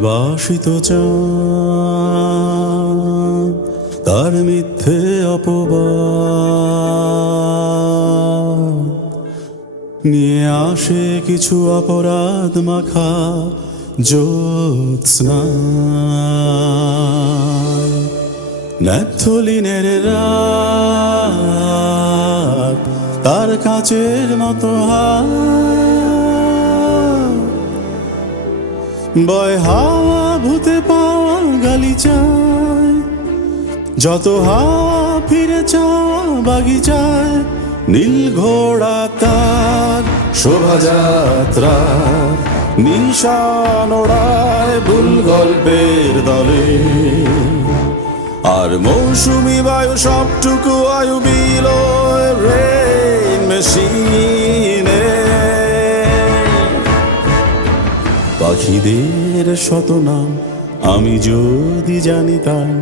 নির্বাসিত চাঁদ তার মিথ্যে অপবাদ নিয়ে আসে কিছু অপরাধ মাখা জ্যোৎস্না। ন্যাপথলিনের রাত তার কাচের মতো বয় হাওয়া ভূতে পাওয়া গালিচায়, যত হাওয়া ফিরে চাওয়া বাগিচায়। নীল ঘোড়া তার শোভাযাত্রা নিশান ওড়ায় ভুল গল্পের দলে, আর মৌসুমি বায়ু সবটুকু আয়ু বিলোয় রেইন মেশিনে। পাখিদের শতনাম আমি যদি জানিতাম,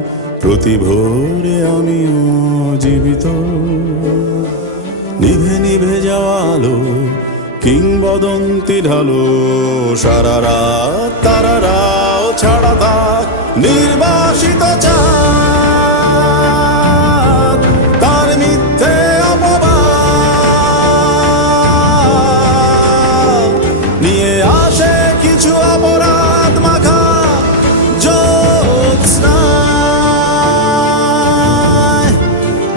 প্রতি ভোরে আমিও জীবিত। নিভে নিভে যাওয়া আলো কিংবদন্তি ঢালো, সারা রাত তারারাও ছাড়া থাক। নির্বাসিত চাঁদ তার মিথ্যে অপবাদ নিয়ে আসে কিছু অপরাধ মাখা জ্যোৎস্না।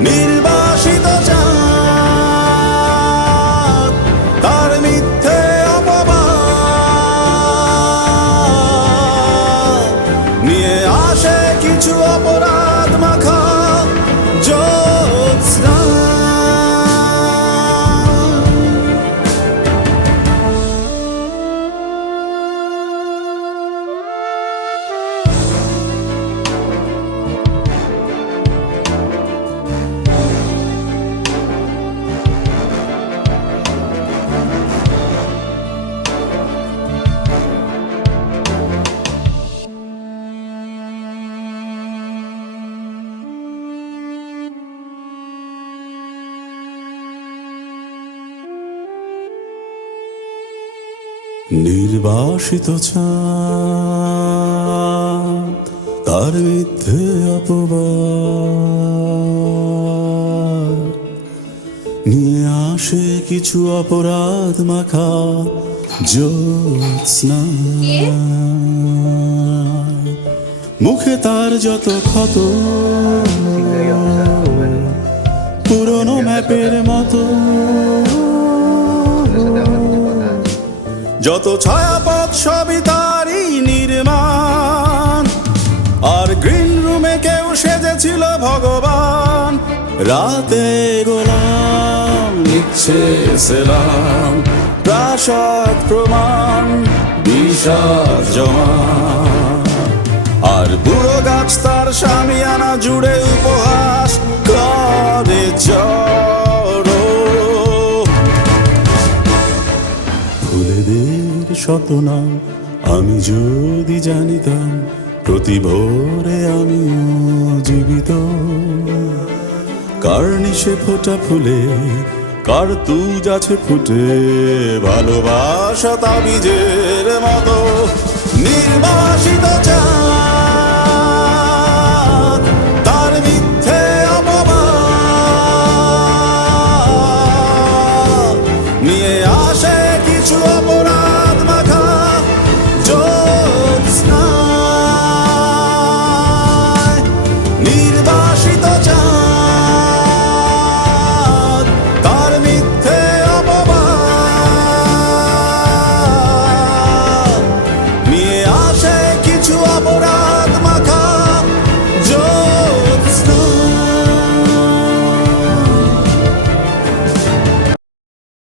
নির্বাসিত চাঁদ তার মিথ্যে অপবাদ নিয়ে আসে কিছু অপরাধ মাখা জ্যোৎস্না। নির্বাসিত চাঁদ তার মিথ্যে অপবাদ নিয়ে আসে কিছু অপরাধ মাখা জ্যোৎস্না। মুখে তার যত ক্ষত পুরনো ম্যাপের মতো, যত ছায়াপথ সবই তারই নির্মাণ। আর গ্রিন রুমে কেউ সেজেছিল ভগবান, রাতে গোলাম লিখছে সেলাম। প্রাসাদ প্রমাণ বিশ্বাস জমা, আর বুড়ো গাছ তার সামিয়ানা জুড়ে উপহাস করে চড়ো। ফুলেদের শতনাম আমি যদি জানিতাম, প্রতি ভোরে আমিও জীবিত। কার্নিশে ফোটা ফুলে কার্তুজ আছে ফুটে, ভালোবাসা তাবিজের মতো। নির্বাসিত